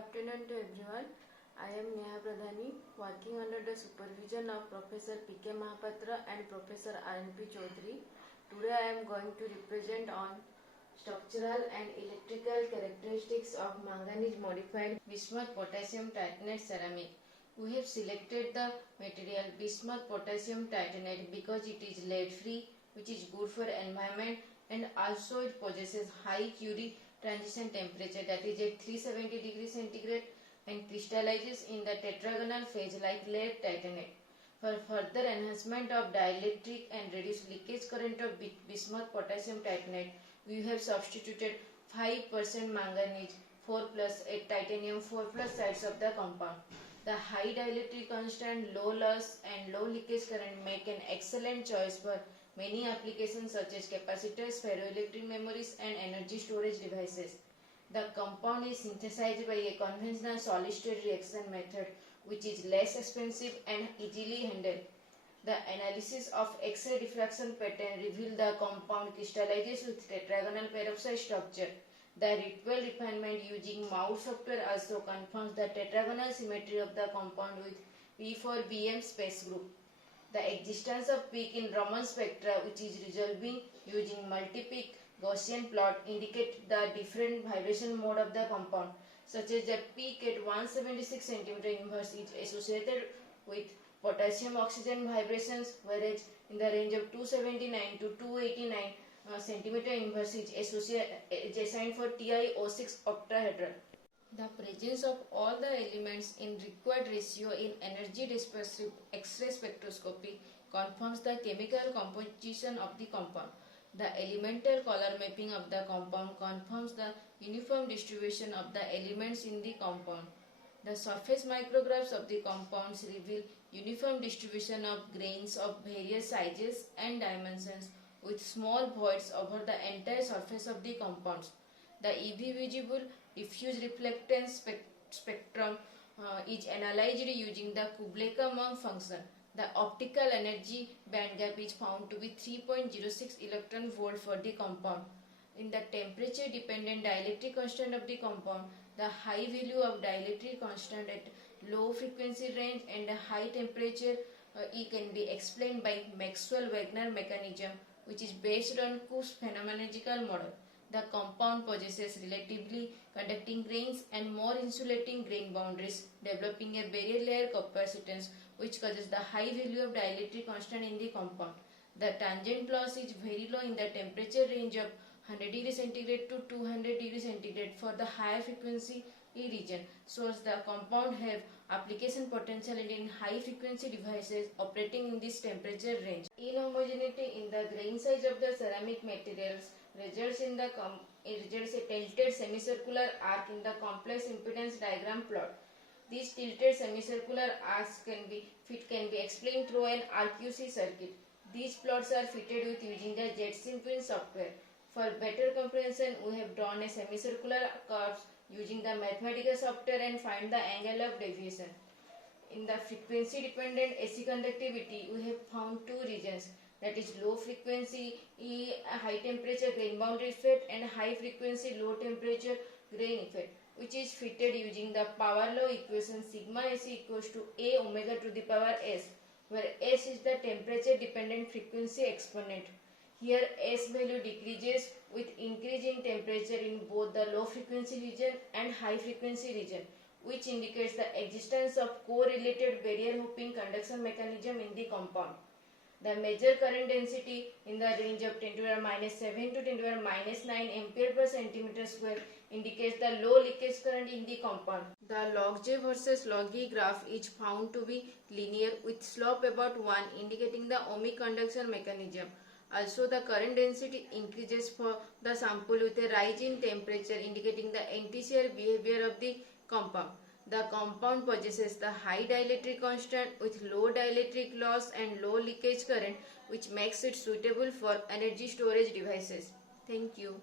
afternoon to everyone. I am Neha Pradhani, working under the supervision of Professor P.K. Mahapatra and Professor R.N.P. Chaudhary. Today I am going to represent on structural and electrical characteristics of manganese modified bismuth potassium titanate ceramic. We have selected the material bismuth potassium titanate because it is lead free, which is good for environment, and also it possesses high Curie transition temperature, that is at 370 degrees centigrade, and crystallizes in the tetragonal phase like lead titanate. For further enhancement of dielectric and reduce leakage current of bismuth potassium titanate, we have substituted 5% manganese 4 plus at titanium 4 plus sides of the compound. The high dielectric constant, low loss and low leakage current make an excellent choice for many applications such as capacitors, ferroelectric memories and energy storage devices. The compound is synthesized by a conventional solid-state reaction method, which is less expensive and easily handled. The analysis of X-ray diffraction pattern revealed the compound crystallizes with tetragonal peroxide structure. The ritual refinement using MOUT software also confirms the tetragonal symmetry of the compound with P4BM space group. The existence of peak in Raman spectra, which is resolving using multi-peak Gaussian plot, indicate the different vibration mode of the compound, such as the peak at 176 cm inverse is associated with potassium oxygen vibrations, whereas in the range of 279 to 289 cm inverse is assigned for TiO6 octahedral. The presence of all the elements in required ratio in energy dispersive X-ray spectroscopy confirms the chemical composition of the compound. The elemental color mapping of the compound confirms the uniform distribution of the elements in the compound. The surface micrographs of the compounds reveal uniform distribution of grains of various sizes and dimensions with small voids over the entire surface of the compounds. The EV visible diffuse reflectance spectrum is analyzed using the Kublai-Monk function. The optical energy band gap is found to be 3.06 electron volt for the compound. In the temperature dependent dielectric constant of the compound, the high value of dielectric constant at low frequency range and a high temperature E can be explained by Maxwell-Wagner mechanism, which is based on Cook's phenomenological model. The compound possesses relatively conducting grains and more insulating grain boundaries, developing a barrier layer capacitance which causes the high value of dielectric constant in the compound. The tangent loss is very low in the temperature range of 100 degrees centigrade to 200 degrees centigrade for the higher frequency region, so as the compound have application potential in high frequency devices operating in this temperature range. Inhomogeneity in the grain size of the ceramic materials results in a tilted semicircular arc in the complex impedance diagram plot. These tilted semicircular arcs can be explained through an RQC circuit. These plots are fitted with using the JetSimpin software. For better comprehension, we have drawn a semicircular curves using the mathematical software and find the angle of deviation. In the frequency dependent AC conductivity, we have found two regions, that is low frequency high temperature grain boundary effect and high frequency low temperature grain effect, which is fitted using the power law equation sigma AC equals to A omega to the power S, where S is the temperature dependent frequency exponent. Here S value decreases with increase in temperature in both the low frequency region and high frequency region, which indicates the existence of correlated barrier hooping conduction mechanism in the compound. The major current density in the range of 10 to the minus 7 to 10 to the minus 9 ampere per centimeter square indicates the low leakage current in the compound. The log J versus log E graph is found to be linear with slope about 1, indicating the ohmic conduction mechanism. Also, the current density increases for the sample with a rise in temperature, indicating the anti-shear behavior of the compound. The compound possesses the high dielectric constant with low dielectric loss and low leakage current, which makes it suitable for energy storage devices. Thank you.